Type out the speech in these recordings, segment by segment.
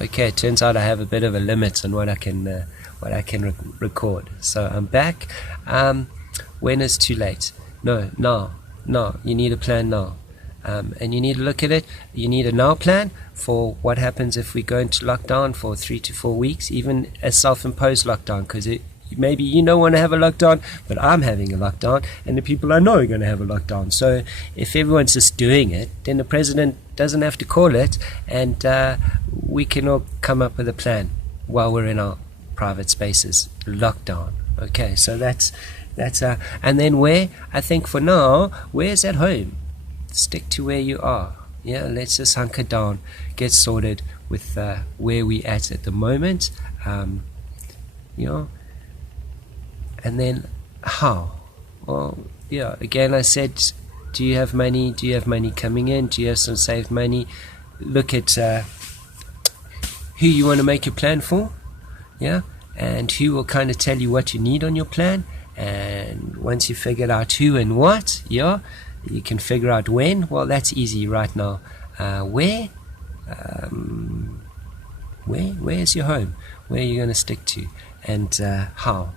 Okay, it turns out I have a bit of a limit on what I can record. So I'm back. When is too late? No, now. You need a plan now. And you need to look at it. You need a now plan for what happens if we go into lockdown for 3 to 4 weeks, even a self-imposed lockdown, because maybe you don't want to have a lockdown, but I'm having a lockdown, and the people I know are going to have a lockdown. So if everyone's just doing it, then the president doesn't have to call it, and we can all come up with a plan while we're in our private spaces. Lockdown. Okay, so that's and then where? I think for now, where's at home? Stick to where you are. Yeah, let's just hunker down, get sorted with where we at the moment. And then how? Well, yeah, again, I said, do you have money? Do you have money coming in? Do you have some saved money? Look at who you want to make your plan for, yeah, and who will kind of tell you what you need on your plan. And once you figured out who and what, yeah, you can figure out when. Well, that's easy right now. Where is your home? Where are you going to stick to? And how?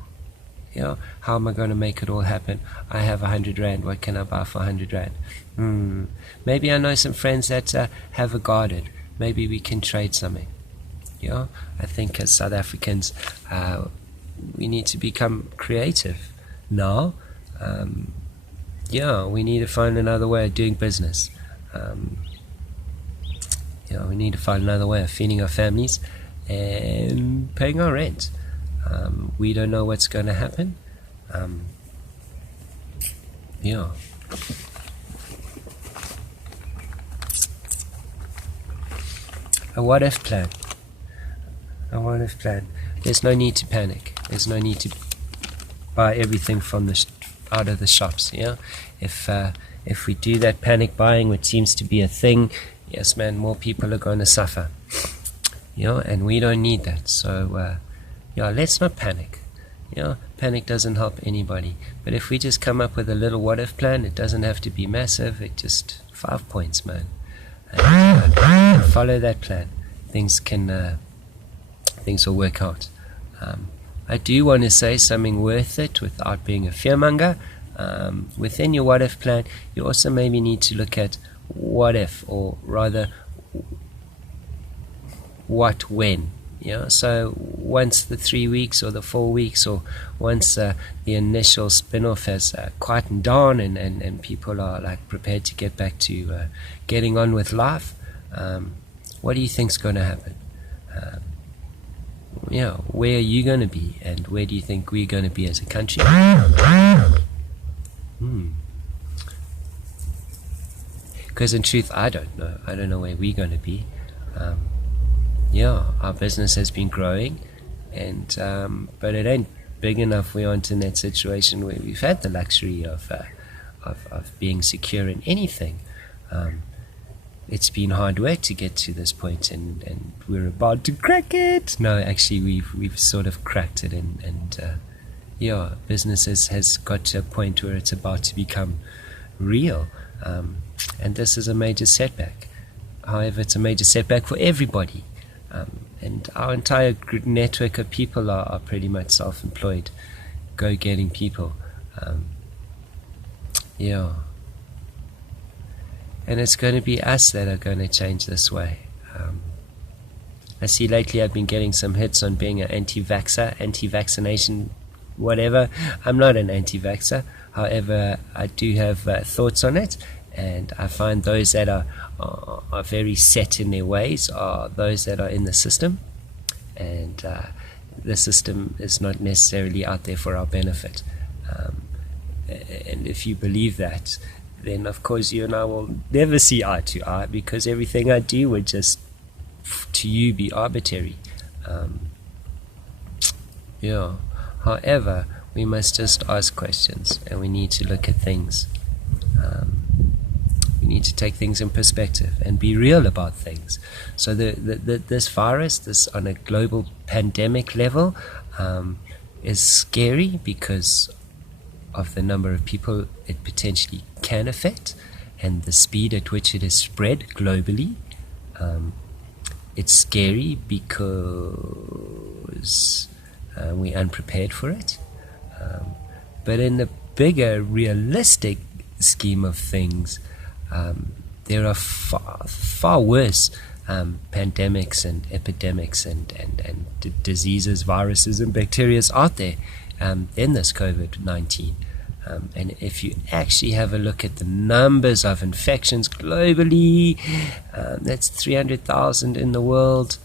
How am I going to make it all happen? I have 100 Rand. What can I buy for 100 Rand? Maybe I know some friends that have a garden. Maybe we can trade something. I think as South Africans, we need to become creative now. We need to find another way of doing business. We need to find another way of feeding our families and paying our rent. We don't know what's going to happen. A what if plan. There's no need to panic. There's no need to buy everything from out of the shops. If we do that panic buying, which seems to be a thing, yes, man, more people are going to suffer. And we don't need that. So let's not panic. Panic doesn't help anybody. But if we just come up with a little what if plan, it doesn't have to be massive. It just 5 points, man. And follow that plan. Things will work out. I do want to say something worth it without being a fearmonger. Within your what if plan, you also maybe need to look at what if, or rather what when. So once the 3 weeks or the 4 weeks, or once the initial spin-off has quietened down and people are like prepared to get back to getting on with life, what do you think's going to happen? Where are you going to be, and where do you think we're going to be as a country? Because in truth, I don't know. I don't know where we're going to be. Our business has been growing, and but it ain't big enough. We aren't in that situation where we've had the luxury of being secure in anything. It's been hard work to get to this point, and we're about to crack it. No, actually, we've sort of cracked it, and business has got to a point where it's about to become real, and this is a major setback. However, it's a major setback for everybody, and our entire network of people are pretty much self-employed, go-getting people. And it's going to be us that are going to change this way. I see lately I've been getting some hits on being an anti-vaxxer, anti-vaccination, whatever. I'm not an anti-vaxxer. However, I do have thoughts on it, and I find those that are very set in their ways are those that are in the system, and the system is not necessarily out there for our benefit. And if you believe that, then of course you and I will never see eye to eye, because everything I do would just, to you, be arbitrary. However, we must just ask questions, and we need to look at things. We need to take things in perspective and be real about things. So this virus, this on a global pandemic level, is scary because of the number of people it potentially can affect and the speed at which it is spread globally. It's scary because we're unprepared for it. But in the bigger, realistic scheme of things, there are far worse pandemics and epidemics and diseases, viruses, and bacteria out there than this COVID-19. And if you actually have a look at the numbers of infections globally, that's 300,000 in the world.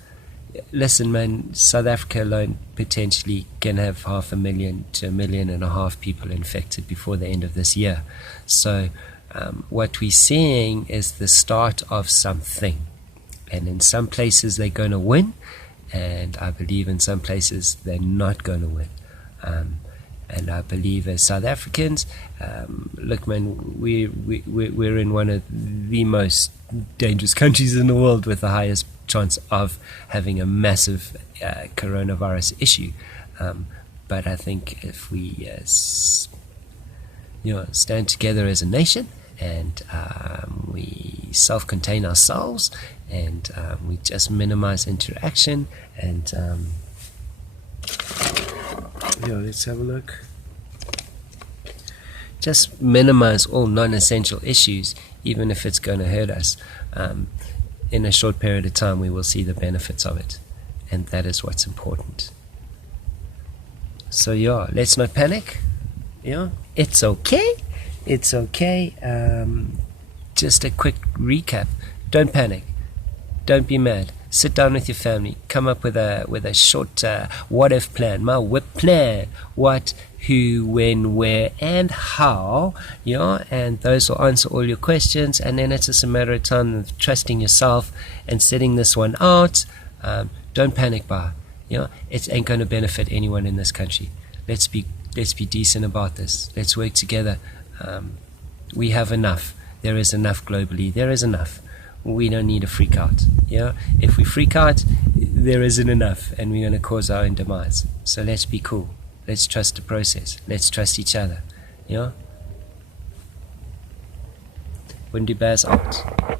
Listen, man, South Africa alone potentially can have 500,000 to 1.5 million people infected before the end of this year. So what we're seeing is the start of something. And in some places they're going to win, and I believe in some places they're not going to win. And I believe as South Africans, look, man, we're in one of the most dangerous countries in the world with the highest chance of having a massive coronavirus issue. But I think if we stand together as a nation and we self-contain ourselves and we just minimize interaction and let's have a look. Just minimize all non-essential issues, even if it's going to hurt us. In a short period of time, we will see the benefits of it, and that is what's important. So let's not panic. It's okay. It's okay. Just a quick recap. Don't panic. Don't be mad. Sit down with your family. Come up with a short what-if plan. My WIP plan. What, who, when, where, and how. And those will answer all your questions. And then it's just a matter of time of trusting yourself and setting this one out. Don't panic, it ain't going to benefit anyone in this country. Let's be decent about this. Let's work together. We have enough. There is enough globally. There is enough. We don't need to freak out. If we freak out, there isn't enough, and we're going to cause our own demise. So let's be cool. Let's trust the process. Let's trust each other. Wouldn't do bad out.